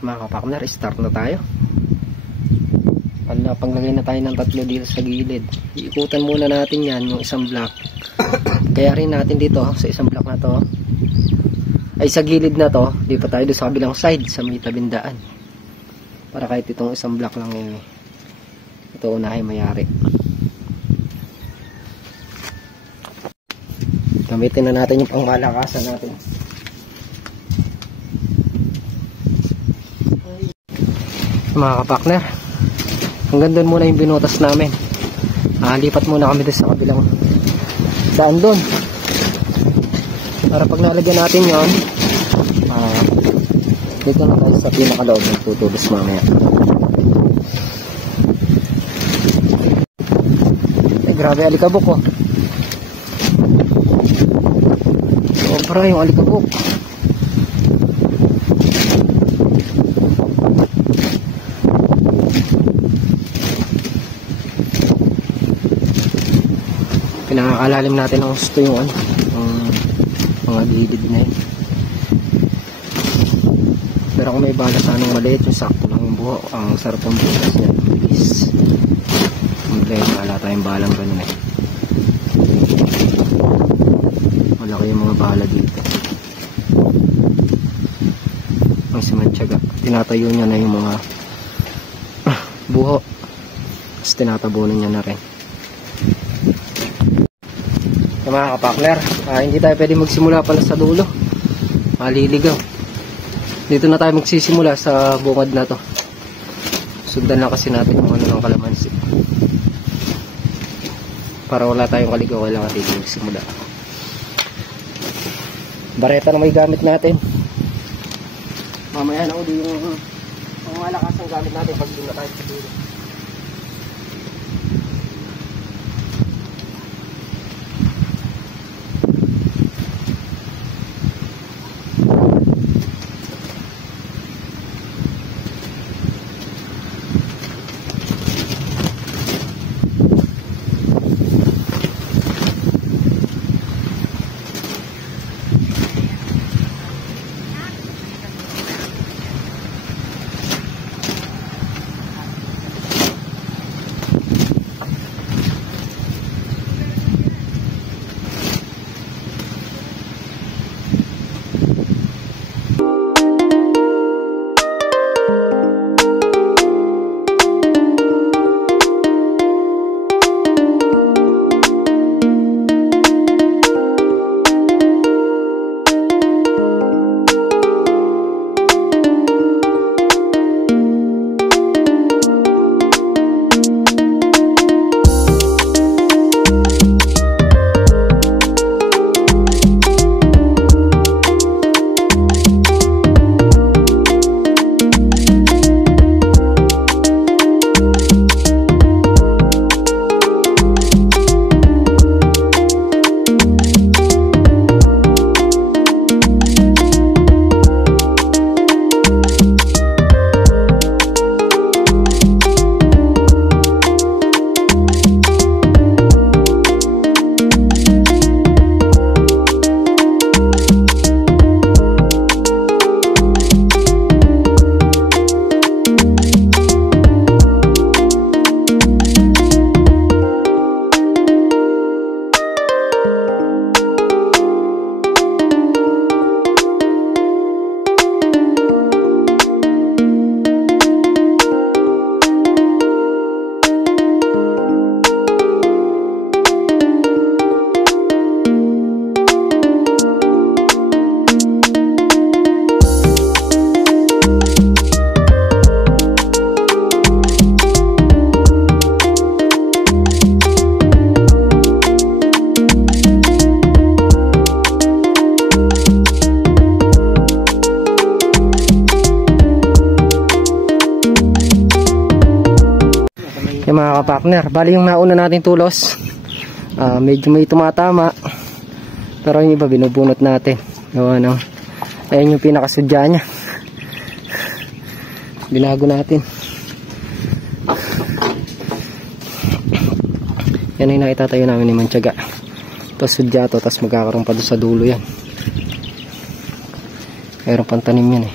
Mga kapartner, start na tayo. Panglagay na tayo ng tatlo dito sa gilid. Iikutan muna natin yan, yung isang block. Kaya rin natin dito sa isang block na to, ay sa gilid na to, di pa tayo doon sa kabilang side, sa may tabindaan. Para kahit itong isang block lang yun, ito unahin mayari. Gamitin na natin yung pangmalakasan natin. Mga kapartner, hanggang doon muna yung binutas namin. Lipat muna kami doon sa kabilang daan doon, para pag nalagyan natin yon, dito na tayo sa pinakaloob ng tutulos mamaya. Ay, grabe alikabok oh. Sobra yung alikabok. Pinakakalalim natin ang gusto yung mga gilid na yun. Pero kung may bala sanang maliit, yung sakto lang yung buho, ang sarap ang bukas niya. Bilis. Wala tayong balang ganun eh. Malaki yung mga bala dito. Ang simantyaga, tinatayo niya na yung mga buho. Tapos tinatabunan niya na rin. Mga kapartner, hindi tayo pwede magsimula pala sa dulo, maliligaw. Dito na tayo magsisimula sa bungad na to. Sundan na kasi natin yung ng kalamansi, para wala tayong kaligaw. Kailangan dito magsimula. Bareta na may gamit natin. Mamaya na uli yung malakas ang gamit natin pag doon na tayo sa dulo. Yung mga kapartner, bali yung nauna natin tulos, medyo may tumatama, pero yung iba binubunot natin. Ayan yung pinakasudya nya, binago natin. Yan yung nakitatayo namin ni Mantyaga. Tapos sudya to, tapos magkakaroon pa doon sa dulo yan. Mayroon pang tanim yan eh.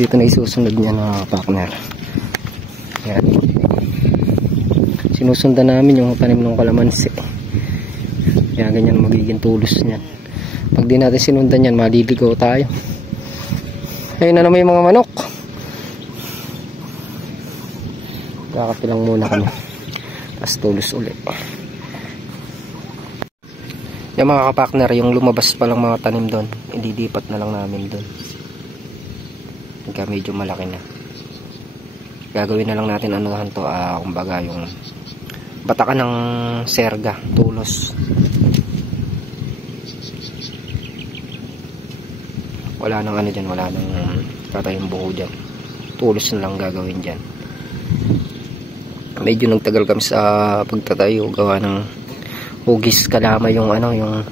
Dito na isusunod niya mga partner. Yan. Sinusundan namin yung tanim ng kalamansi. Kaya ganyan magiging tulos niyan. Pag di natin sinundan yan, maliligaw tayo. Ayun na naman yung mga manok. Kakapilang muna kami. Tapos tulos ulit. Yung mga kapartner, yung lumabas pa lang mga tanim doon, ililipat na lang namin doon. Kaya medyo malaki na. Gagawin na lang natin anuhan to, kumbaga yung batakan ng serga, tulos. Wala nang ano dyan, wala nang tatayong buko dyan. Tulos na lang gagawin dyan. Medyo nagtagal kami sa pagtatayo, gawa ng hugis kalama yung ano, yung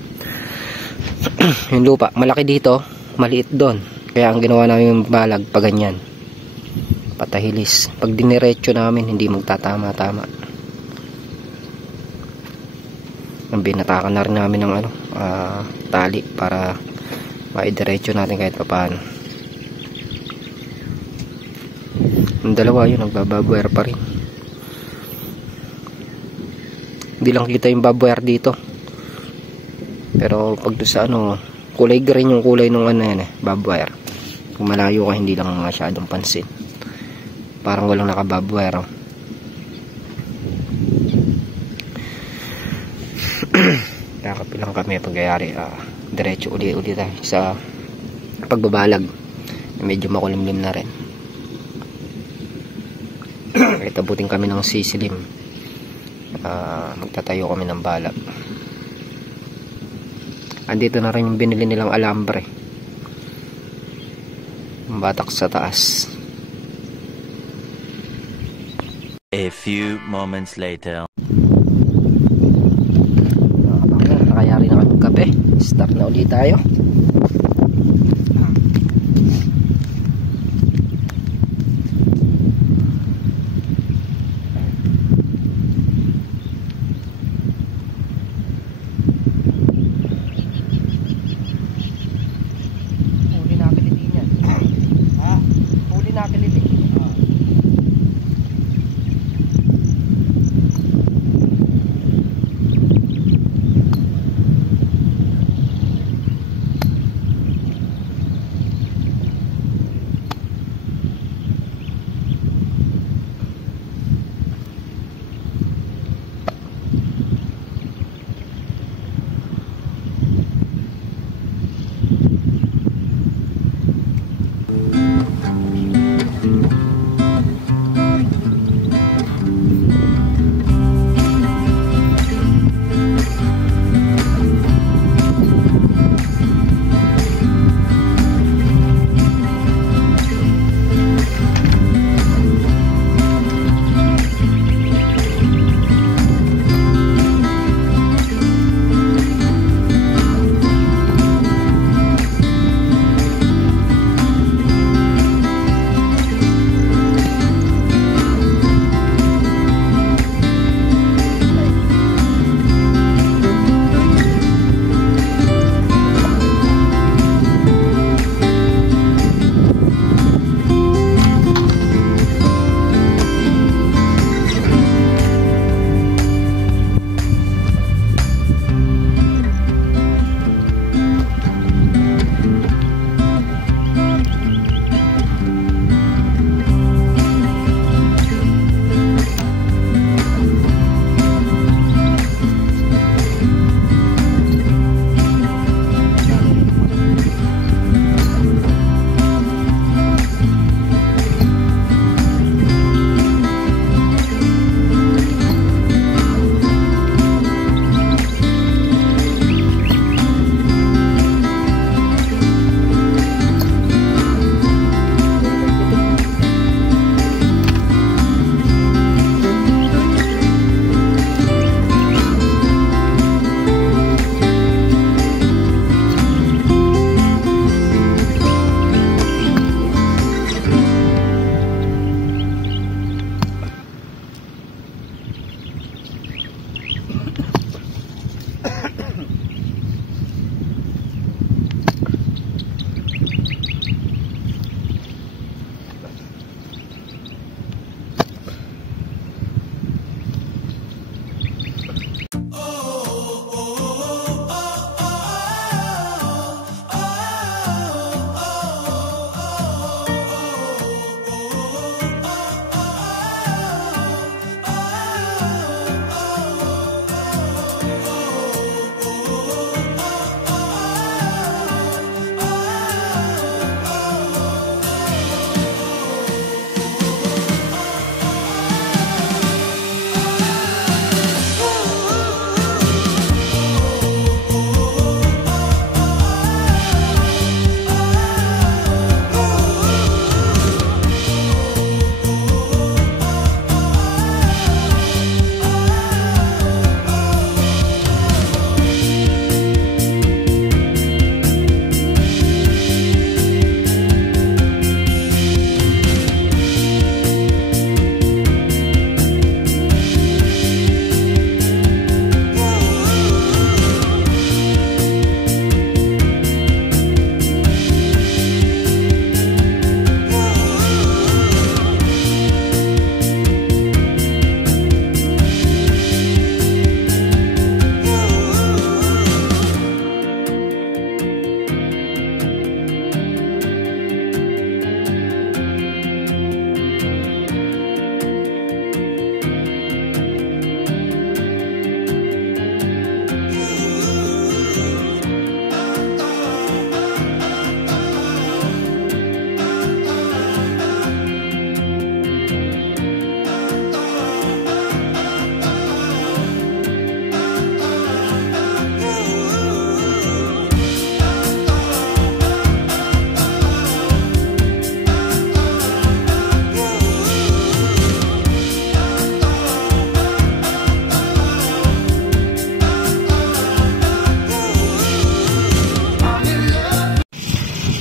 yung lupa. Malaki dito, maliit doon. Kaya ang ginawa namin yung balag pa ganyan. Patahilis. Pag diniretso namin, hindi magtatama-tama. Ang binatakan na rin namin ng ano, tali para maidiretso natin kahit paano. Yung dalawa yun, nagbababware pa rin. Hindi lang kita yung babware dito. Pero pag doon sa ano, kulay green yung kulay ng ano yan babware. Kung malayo ka, hindi lang masyadong pansin. Parang walang nakababware. Nakapilang kami pagyayari. Diretso uli-uli tayo sa pagbabalag. Medyo makulimlim na rin. Itabutin kami ng sisilim. Magtatayo kami ng balag. Andito na rin yung binili nilang alambre. Batak sa taas. A few moments later. Nakayari na kami kape. Start na ulit tayo.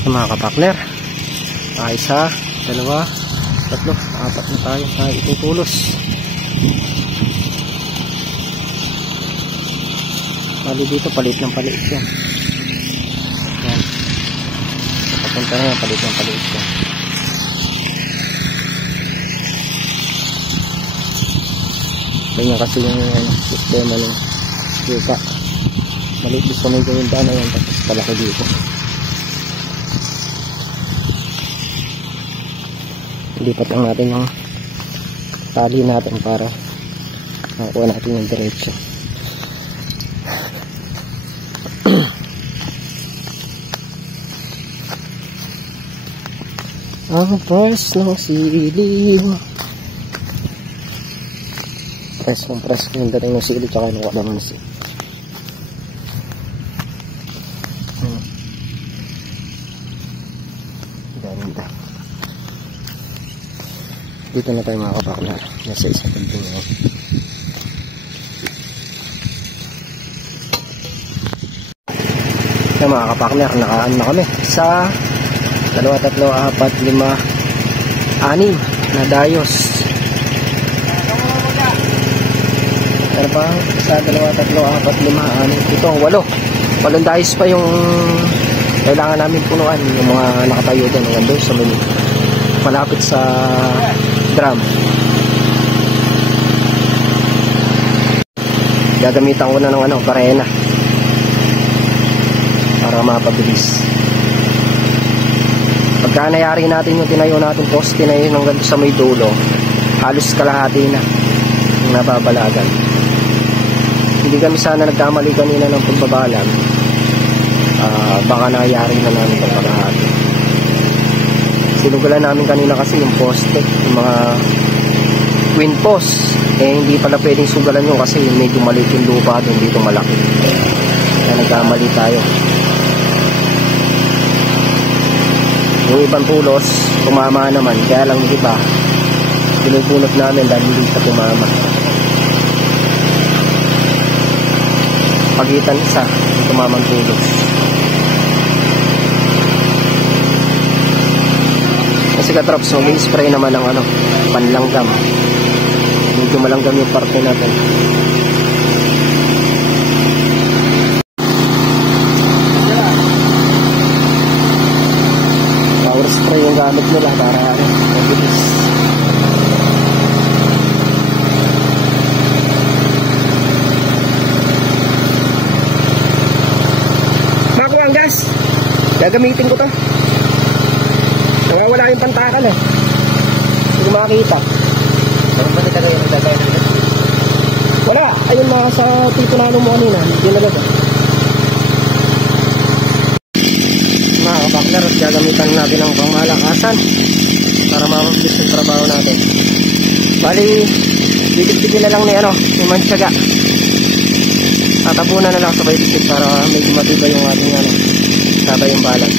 Mga kapakner, isa, dalawa, tatlo, apat na tayo itutulos. Bali dito palit ng palit yan. Yan, papunta na yan, palit ng palit yan. Ganyan kasi yung sistema ng yuka. Maliit gusto may gawin na yan, tapos palaki dito. Lipat lang natin yung tali natin para makuha natin yung diretso. Ang press ng siling. Press yung dating ng siling tsaka yung kalamansi. Ganda. Dito na tayo mga kapakner, nasa isang tubing ngayon. Ito mga kapakner, nakaan na kami sa 2, 3, 4, 5, 6 na dayos. Ano pa? Sa 2, 3, 4, 5, 6 ito, 8 dayos pa yung kailangan namin punuan, yung mga nakatayo doon nandun sa malapit sa drum. Gagamitan ko na ng barena para mapabilis. Pagka nayari natin yung tinayo natin poste na yun hanggang sa may dulo, halos kalahati na yung nababalagan. Hindi kami sana nagkamali kanina ng pagbabalan, baka nangyari na namin ng kalahati. Sinugalan namin kanina kasi yung poste, yung mga twin post, hindi pala pwedeng sugalan yun kasi medyo maliit yung lupa doon, dito malaki. Kaya nagkamali tayo. Yung ibang tulos tumama naman, kaya lang iba pinupulot namin dahil hindi sa tumama. Pagitan isa yung tumamang tulos. Kasi ka-drops, so may spray naman ng panlanggam. Medyo malanggam yung parte natin. Power spray yung gamit nila para mabilis. Gagamitin ko to. Nawawala yung pantakan eh. Hindi ko makakita. Saan ba nilagay yung nilagay nila? Wala. Ayun mga sa tipunano mo kanina. Hindi nalagay. Mga kabakler, gagamitan natin ang pangmalakasan para mapabilis yung trabaho natin. Bali, dikit-dikin na lang ni Mantiaga. Tatabunan na lang sa dikit para medyo matibay yung ating sabay yung balat.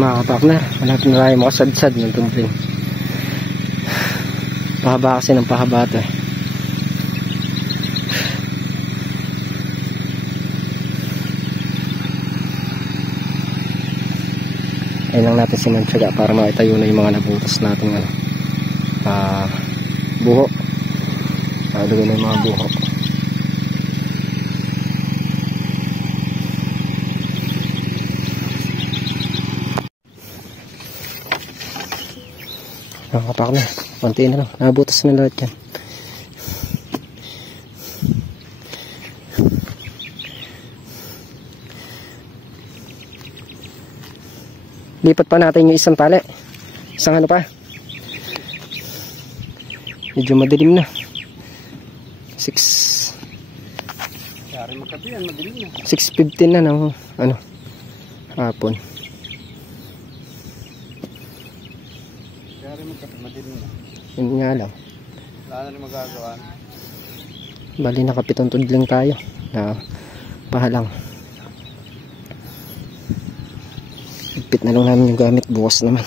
Mga kapartner, hanapin na tayo makasadsad ng tumpling. Pahaba kasi ng pahaba ito eh. Ayun lang natin sinantsaga para maitayo na yung mga nabutas natin buho. Lagay na yung mga buho. Nakapak na, konti na lang, nabutas na lahat yan. Lipat pa natin yung isang tali, isang ano pa, medyo madilim na. 6:15 na ng hapon. Madilim na. Yun nga lang. Wala na rin magagawa. Bali nakapitong tudling tayo na pahalang. Ipit na lang namin yung gamit, bukas naman.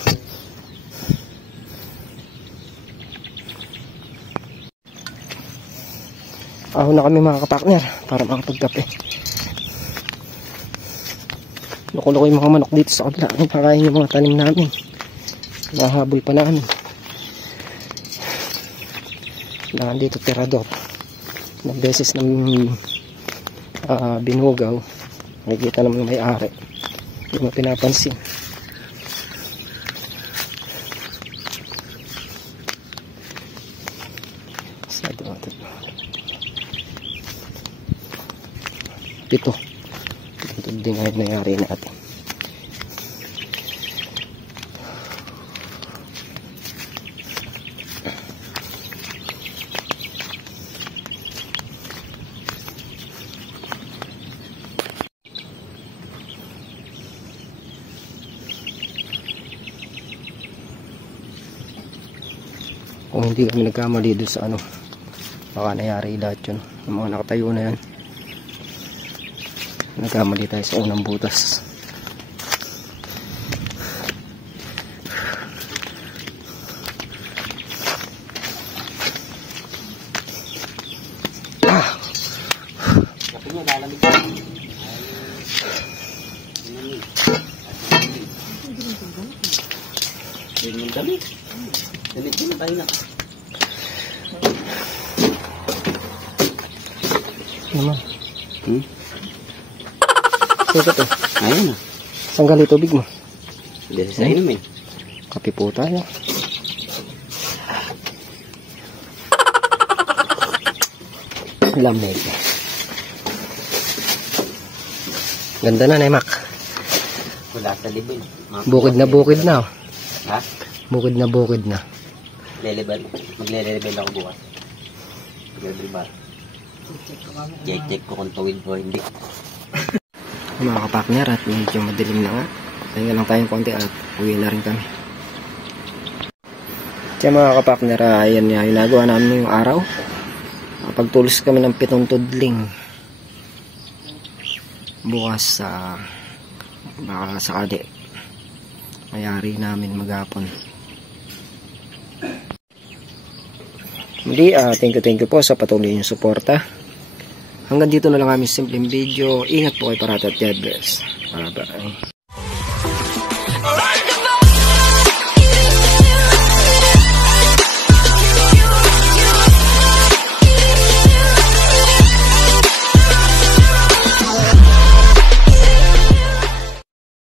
Aho na kami mga kapartner para makapagkape. Loko-loko yung mga manok dito sa kabila. Ang pakain yung mga tanim namin. Nahabol pa namin. Lahan dito tirador. Ilang beses ng binugaw. Nakikita naman ng may-ari. Hindi mo pinapansin. Pito. Ito din ay nangyari natin. Kung hindi kami nagkamali doon sa ano, baka nangyari lahat yun. Yung mga nakatayo na yan, nagkamali tayo sa unang butas. Naman. Sikat eh. Ayun na. Saan gali tubig mo? Hindi sa inom eh. Kape po tayo. Lamig. Ganda na, Nemak. Wala sa libin. Bukid na bukid na. Oh. Ha? Bukid na bukid na. Lelebel. Magle-level ako bukas. Level ba? Check ko kung tuwid o hindi. Mga kapartner, at medyo madilim na nga. Pahinga lang tayong konti at uwi na rin kami. Kaya mga kapartner, ayan nga yung nagawa namin ngayong araw. Pagtulos kami ng 7 tudling. Bukas sa baka sakali mayari namin maghapon. Muli, thank you po sa patuloy niyong suporta. Hanggang dito na lang aming simpleng video. Ingat po kayo parati at God bless. Bye bye.